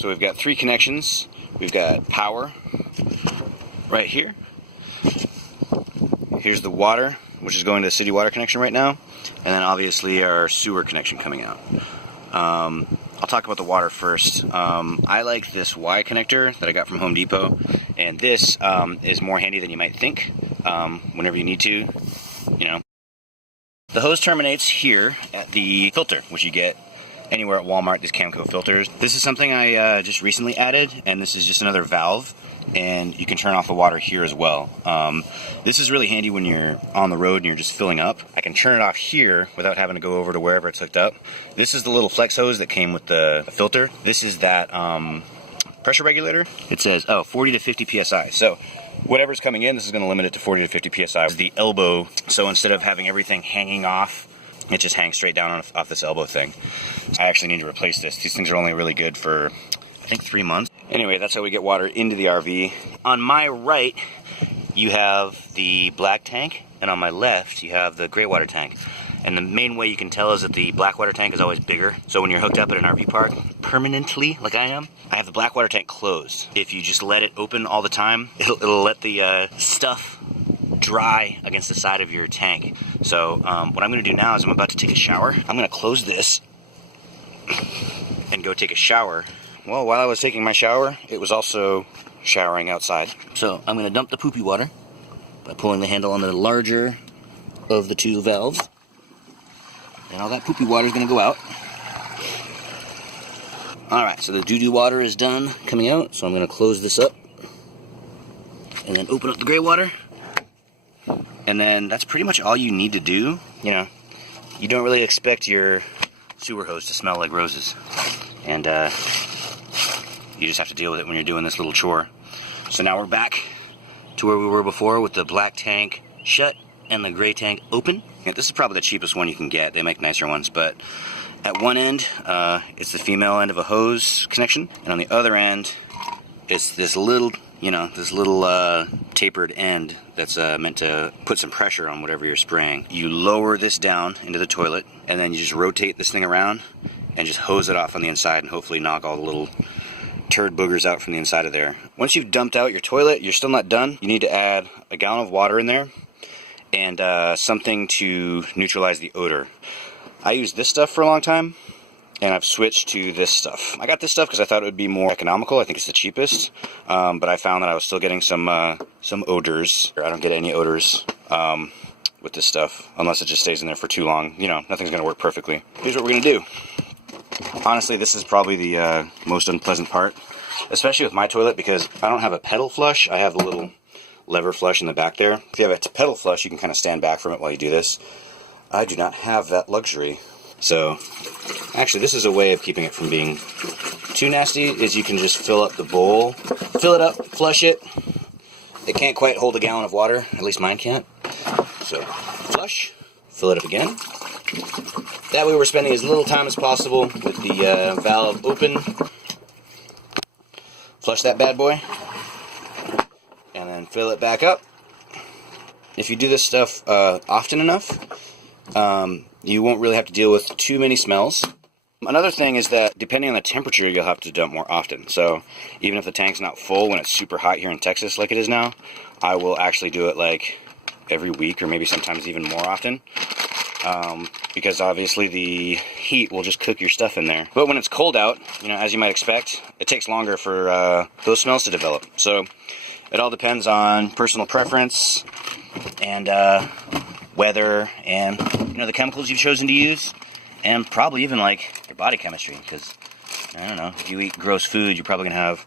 So we've got 3 connections. We've got power right here. Here's the water, which is going to the city water connection right now. And then obviously our sewer connection coming out. I'll talk about the water first. I like this Y connector that I got from Home Depot. And this is more handy than you might think whenever you need to, you know. The hose terminates here at the filter, which you get anywhere at Walmart, these Camco filters. This is something I just recently added, and this is just another valve, and you can turn off the water here as well. This is really handy when you're on the road and you're just filling up. I can turn it off here without having to go over to wherever it's hooked up. This is the little flex hose that came with the filter. This is that pressure regulator. It says, 40 to 50 psi. So whatever's coming in, this is going to limit it to 40 to 50 psi. It's the elbow, so instead of having everything hanging off, it just hangs straight down off this elbow thing. I actually need to replace this. These things are only really good for, I think, 3 months. Anyway, that's how we get water into the RV. On my right, you have the black tank, and on my left, you have the gray water tank. And the main way you can tell is that the black water tank is always bigger. So when you're hooked up at an RV park, permanently, like I am, I have the black water tank closed. If you just let it open all the time, it'll let the stuff dry against the side of your tank. So what I'm going to do now is I'm about to take a shower. I'm going to close this and go take a shower. Well, while I was taking my shower, it was also showering outside. So I'm going to dump the poopy water by pulling the handle on the larger of the 2 valves. And all that poopy water is going to go out. Alright, so the doo-doo water is done coming out, so I'm going to close this up. And then open up the gray water. And then that's pretty much all you need to do. You know, you don't really expect your sewer hose to smell like roses. And you just have to deal with it when you're doing this little chore. So now we're back to where we were before with the black tank shut and the gray tank open. Yeah, this is probably the cheapest one you can get. They make nicer ones, but at one end, it's the female end of a hose connection, and on the other end, it's this little, tapered end that's meant to put some pressure on whatever you're spraying. You lower this down into the toilet, and then you just rotate this thing around and just hose it off on the inside and hopefully knock all the little turd boogers out from the inside of there. Once you've dumped out your toilet, you're still not done. You need to add a gallon of water in there and something to neutralize the odor. I used this stuff for a long time, and I've switched to this stuff. I got this stuff because I thought it would be more economical. I think it's the cheapest, but I found that I was still getting some odors. I don't get any odors with this stuff unless it just stays in there for too long. You know, nothing's going to work perfectly. Here's what we're going to do. Honestly, this is probably the most unpleasant part, especially with my toilet, because I don't have a pedal flush. I have a little lever flush in the back there. If you have a pedal flush, you can kind of stand back from it while you do this. I do not have that luxury. So, actually, this is a way of keeping it from being too nasty, is you can just fill up the bowl, fill it up, flush it. It can't quite hold a gallon of water, at least mine can't. So, flush, fill it up again. That way we're spending as little time as possible with the valve open. Flush that bad boy. And then fill it back up. If you do this stuff often enough, you won't really have to deal with too many smells. Another thing is that depending on the temperature, you'll have to dump more often. So even if the tank's not full when it's super hot here in Texas like it is now, I will actually do it like every week or maybe sometimes even more often. Because obviously the heat will just cook your stuff in there. But when it's cold out, you know, as you might expect, it takes longer for those smells to develop. So it all depends on personal preference and weather and, you know, the chemicals you've chosen to use, and probably even like your body chemistry, because I don't know, if you eat gross food, you're probably gonna have